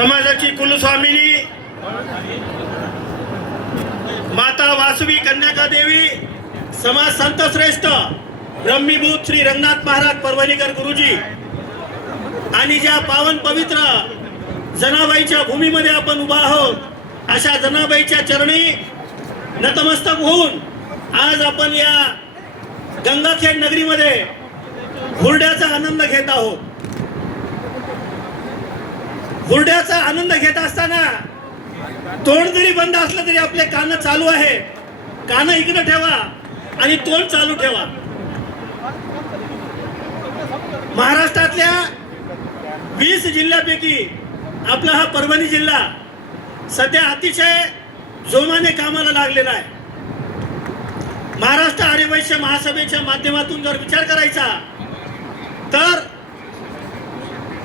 समाजाची कुलस्वामिनी माता वासवी कन्याका देवी समाज संत श्रेष्ठ ब्रह्मीभूत श्री रंगनाथ महाराज परभणीकर गुरुजी आणि ज्या पावन पवित्र जनाबाईच्या भूमीमध्ये आपण उभा आहोत अशा जनाबाईच्या चरणी नतमस्तक होऊन आज आपण या गंगाखेड नगरीमध्ये हुरड्याचा आनंद घेत आहोत। हुरड्याचा आनंद घेत असताना तोंड जरी बंद असलं तरी आपले कान चालू आहे। कान इकडे ठेवा आणि तोंड चालू ठेवा। महाराष्ट्रातल्या 20 जिल्ह्यापैकी आपला हा परभणी जिल्हा सध्या अतिशय जोमाने कामाला लागलेला आहे। महाराष्ट्र आर्यवैश्य महासभेच्या माध्यमातून जर विचार करायचा तर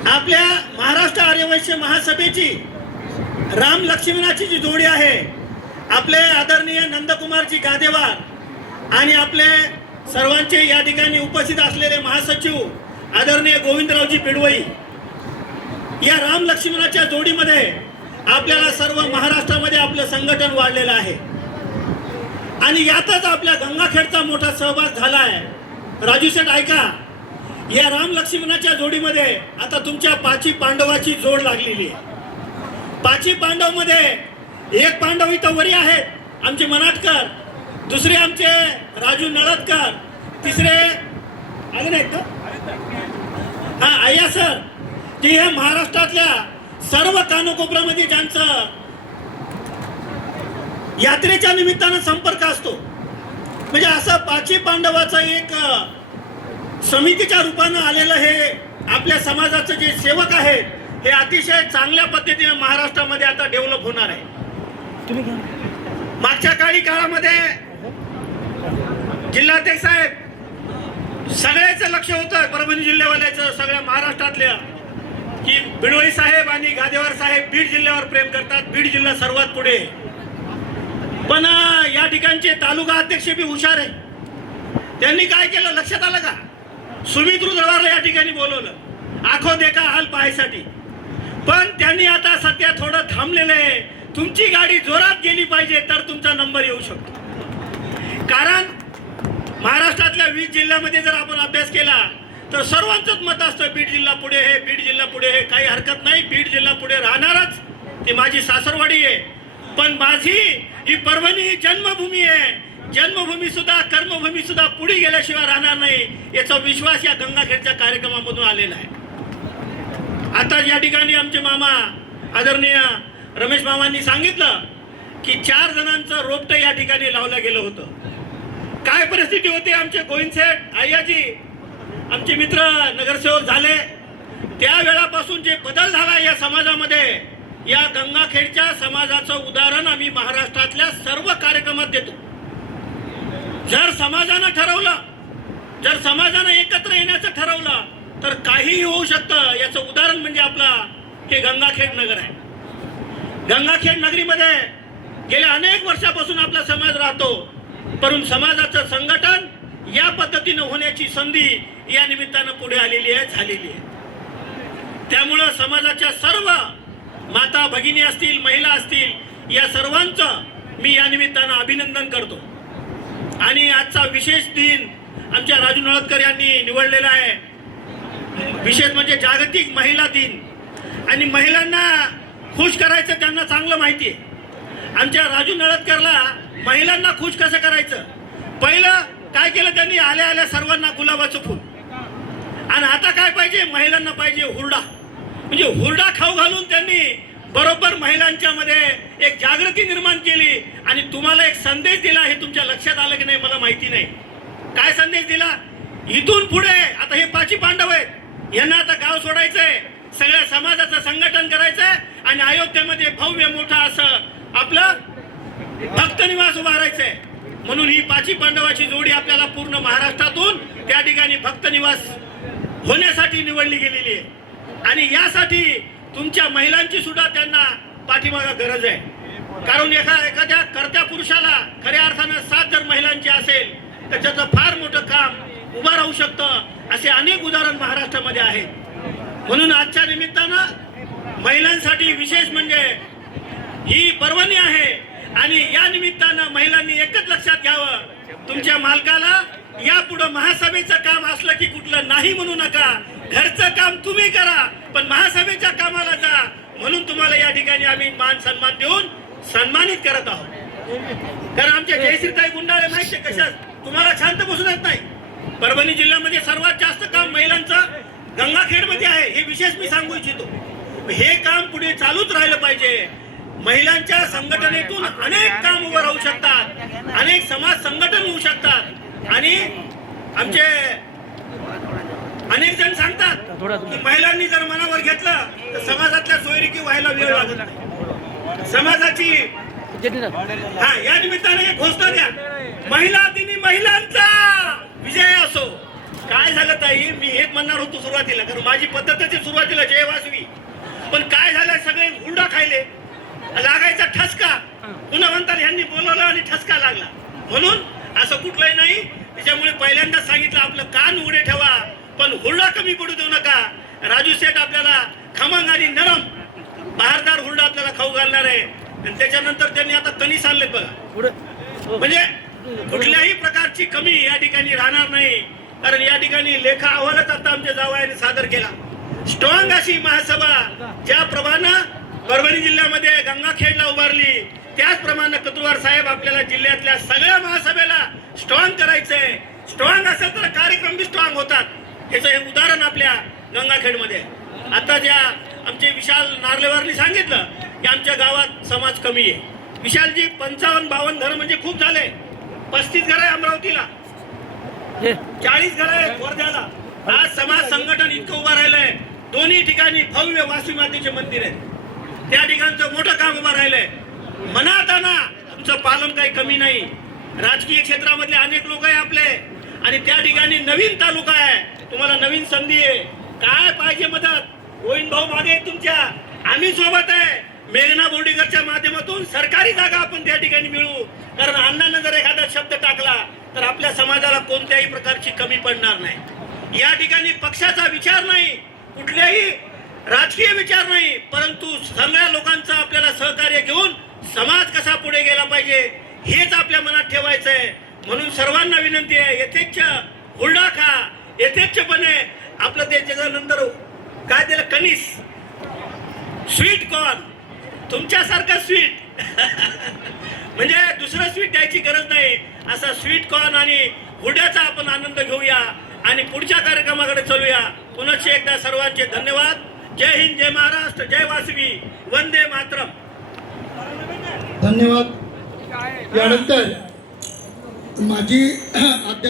आपल्या महाराष्ट्र आर्यवैश्य महासभेची राम लक्ष्मणाची जी जोडी आहे, आपले आदरणीय नंदकुमारजी गादेवार आणि आपले सर्वांचे या ठिकाणी उपस्थित असलेले महासचिव आदरणीय गोविंदरावजी पिडवई, या राम लक्ष्मणाच्या जोडीमध्ये आपल्याला सर्व महाराष्ट्रामध्ये आपलं संघटन वाढलेलं आहे आणि यातच आपल्या गंगाखेडचा मोठा सहभाग झाला आहे। राजू शेठ ऐका, या राम लक्ष्मणाच्या जोडीमध्ये आता तुमच्या पाची पांडवाची जोड लागलेली आहे। पाची पांडव मध्ये एक पांडव इथं वरी आहेत आमचे मनाटकर, दुसरे आमचे राजू नळदकर, तिसरे अजून आहेत का अय्या सर, जे हे महाराष्ट्रातल्या सर्व कानकोपऱ्यामध्ये ज्यांचं यात्रेच्या निमित्तानं संपर्क असतो, म्हणजे असं पाची पांडवाचं एक समितीच्या रूपानं आलेलं हे आपल्या समाजाचं जे सेवक आहेत हे अतिशय चांगल्या पद्धतीने महाराष्ट्रामध्ये आता डेव्हलप होणार आहे। मागच्या काळामध्ये जिल्हाध्यक्ष साहेब सगळ्याचं लक्ष होतं परभणी जिल्ह्यावाल्याचं, सगळ्या महाराष्ट्रातल्या, की बिडवई साहेब आणि गादेवार साहेब बीड जिल्ह्यावर प्रेम करतात, बीड जिल्हा सर्वात पुढे। पण या ठिकाणचे तालुका अध्यक्ष बी हुशार आहे, त्यांनी काय केलं लक्षात आलं का? सुमित रुद्रवारला या ठिकाणी बोलवलं आखो देखा हाल पाहायसाठी, पण त्यांनी आता सध्या थोडं थांबलेलं आहे। तुमची गाडी जोरात गेली पाहिजे तर तुमचा नंबर येऊ शकतो, कारण महाराष्ट्रातल्या 20 जिल्ह्यामध्ये जर आपण अभ्यास केला तर सर्वांचंच मत असतं बीड जिल्हा पुढे आहे, बीड जिल्हा पुढे आहे। काही हरकत नाही, बीड जिल्हा पुढे राहणारच, ती माझी सासरवाडी आहे, पण माझी ही परभणी जन्मभूमी आहे। जन्मभूमी सुद्धा कर्मभूमी सुद्धा पुढे गेल्याशिवाय राहणार नाही याचा विश्वास या गंगाखेडच्या कार्यक्रमामधून आलेला आहे। आता या ठिकाणी आमचे मामा आदरणीय रमेश मामांनी सांगितलं की 4 जणांचं रोपटं या ठिकाणी लावलं गेलं होतं। काय परिस्थिती होती? आमचे गोविंद शेठ आय्याजी आमचे मित्र नगरसेवक झाले, त्या वेळापासून जे बदल झाला या समाजामध्ये, या गंगाखेडच्या समाजाचं उदाहरण आम्ही महाराष्ट्रातल्या सर्व कार्यक्रमात देतो। जर समाजानं ठरवलं, जर समाजानं एकत्र येण्याचं ठरवलं तर काहीही होऊ शकतं। याचं उदाहरण म्हणजे आपला हे गंगाखेड नगर आहे। गंगाखेड नगरीमध्ये गेल्या अनेक वर्षापासून आपला समाज राहतो, परंतु समाजाचं संघटन या पद्धतीनं होण्याची संधी या निमित्तानं पुढे आलेली आहे, झालेली आहे। त्यामुळं समाजाच्या सर्व माता भगिनी असतील, महिला असतील, या सर्वांचं मी या निमित्तानं अभिनंदन करतो। आणि आजचा विशेष दिन आमच्या राजू नळदकर यांनी निवडलेला आहे, विशेष म्हणजे जागतिक महिला दिन, आणि महिलांना खुश करायचं त्यांना चांगलं माहिती आहे। आमच्या राजू नळदकरला महिलांना खुश कसं करायचं, पहिलं काय केलं त्यांनी, आल्या आल्या सर्वांना गुलाबाचं फूल, आणि आता काय पाहिजे महिलांना, पाहिजे हुरडा, म्हणजे हुरडा खाऊ घालून त्यांनी बरोबर महिलांच्या मध्ये एक जागृती निर्माण केली आणि तुम्हाला एक संदेश दिला। हे तुमच्या लक्षात आलं की नाही मला माहिती नाही, काय संदेश दिला? इथून पुढे आता हे पाची पांडव आहेत, यांना आता गाव सोडायचंय, सगळ्या समाजाचं संघटन करायचंय आणि अयोध्येमध्ये भव्य मोठा असं आपलं भक्त निवास उभारायचंय। म्हणून ही पाची पांडवाची जोडी आपल्याला पूर्ण महाराष्ट्रातून त्या ठिकाणी भक्त निवास होण्यासाठी निवडली गेलेली आहे, आणि यासाठी तुमच्या महिलांची सुद्धा त्यांना पाठीमागा गरज आहे, कारण एखाद्या कर्त्या पुरुषाला खऱ्या अर्थानं साथ जर महिलांची असेल तर त्याचं फार मोठं काम उभं राहू शकतं। असे अनेक उदाहरण महाराष्ट्रामध्ये आहेत। म्हणून आजच्या निमित्तानं महिलांसाठी विशेष म्हणजे ही पर्वणी आहे आणि या निमित्तानं महिलांनी एकच लक्षात घ्यावं, तुमच्या मालकाला यापुढे महासभेचं काम असलं की कुठलं नाही म्हणू नका, घरचं काम तुम्ही करा पण महासभेच्या कामाला जा, म्हणून तुम्हाला या ठिकाणी आम्ही मान सन्मान देऊन सन्मानित करत आहोत. कारण आमच्या जयश्रीताई गुंडाळे माहिती कशा तुम्हाला शांत बसू देत नाही. परभणी जिल्ह्यामध्ये सर्वात जास्त काम महिलांचं गंगाखेडमध्ये आहे, हे विशेष मी सांगू इच्छितो. हे काम पुढे चालूच राहिलं पाहिजे. महिलांच्या संघटनेतून अनेक काम उभं राहू शकतात, अनेक समाज संघटन होऊ शकतात आणि आमचे अनेक जण सांगतात की महिलांनी जर मनावर घेतलं तर समाजातल्या सोयरिकी व्हायला वेळ लागत नाही. समाजाची या निमित्ताने एक घोषणा द्या, महिला दिनी महिलांचा विजय असो. काय झालं ताई, मी हेच म्हणणार होतो सुरुवातीला, कारण माझी पद्धतच सुरुवातीला जय वासवी, पण काय झालं सगळे हुरडा खायले, लागायचा ठसका, पुन्हा म्हणतात यांनी बोलवलं आणि ठसका लागला. म्हणून असं कुठलंही नाही. त्याच्यामुळे पहिल्यांदा सांगितलं आपलं कान उघडे ठेवा पण हुरडा कमी पडू देऊ नका. राजू शेठ आपल्याला खमंग आणि नरम बहारदार हुरडा आपल्याला खाऊ घालणार आहे आणि त्याच्यानंतर त्यांनी आता कणीस आणलेत बघा. म्हणजे कुठल्याही प्रकारची कमी या ठिकाणी राहणार नाही. कारण या ठिकाणी लेखा अहवालच आता आमच्या जावयाने सादर केला. स्ट्रॉंग अशी महासभा ज्याप्रमाणे परभणी जिल्ह्यामध्ये गंगाखेडला उभारली, त्याचप्रमाणे कत्रुवार साहेब आपल्याला जिल्ह्यातल्या सगळ्या महासभेला स्ट्रॉंग करायचंय. स्ट्रॉंग असेल तर कार्यक्रम बी स्ट्रॉंग होतात. याचं हे उदाहरण आपल्या गंगाखेडमध्ये. आता ज्या आमचे विशाल नार्लेवारनी सांगितलं की आमच्या गावात समाज कमी आहे. विशालजी 55-52 घर म्हणजे खूप झाले. 35 घर आहे अमरावतीला, 40 घर आहे वर्ध्याला. आज समाज संघटन इतकं उभं राहिलंय. दोन्ही ठिकाणी भव्य वासवी मातेचे मंदिर आहे, त्या ठिकाणचं मोठं काम उभं राहिलंय. मनात आणा, तुमचं पालन काही कमी नाही. राजकीय क्षेत्रामधले अनेक लोक आहे आपले आणि त्या ठिकाणी नवीन तालुका आहे, तुम्हाला नवीन संधी आहे. काय पाहिजे मदत, गोविंद भाऊ मागे तुमच्या, आम्ही सोबत आहे. मेघना बोर्डीकरच्या माध्यमातून सरकारी जागा आपण त्या ठिकाणी मिळवू. कारण अण्णांना जर एखादा शब्द टाकला तर आपल्या समाजाला कोणत्याही प्रकारची कमी पडणार नाही. या ठिकाणी पक्षाचा विचार नाही, कुठल्याही राजकीय विचार नाही, परंतु सगळ्या लोकांचं आपल्याला सहकार्य घेऊन समाज कसा पुढे गेला पाहिजे हेच आपल्या मनात ठेवायचं आहे. म्हणून सर्वांना विनंती आहे, यथेच्छ हुरडा खा, यथेच्छपणे आपलं ते त्याच्यानंतर काय दिलं कणीस, स्वीट कॉर्न, तुमच्यासारखं स्वीट म्हणजे दुसरं स्वीट द्यायची गरज नाही. असा स्वीट कॉर्न आणि हुरड्याचा आपण आनंद घेऊया आणि पुढच्या कार्यक्रमाकडे चलूया. पुनश्च एकदा सर्वांचे धन्यवाद. जय हिंद, जय महाराष्ट्र, जय वासवी, वंदे मातरम. धन्यवाद. यानंतर माझी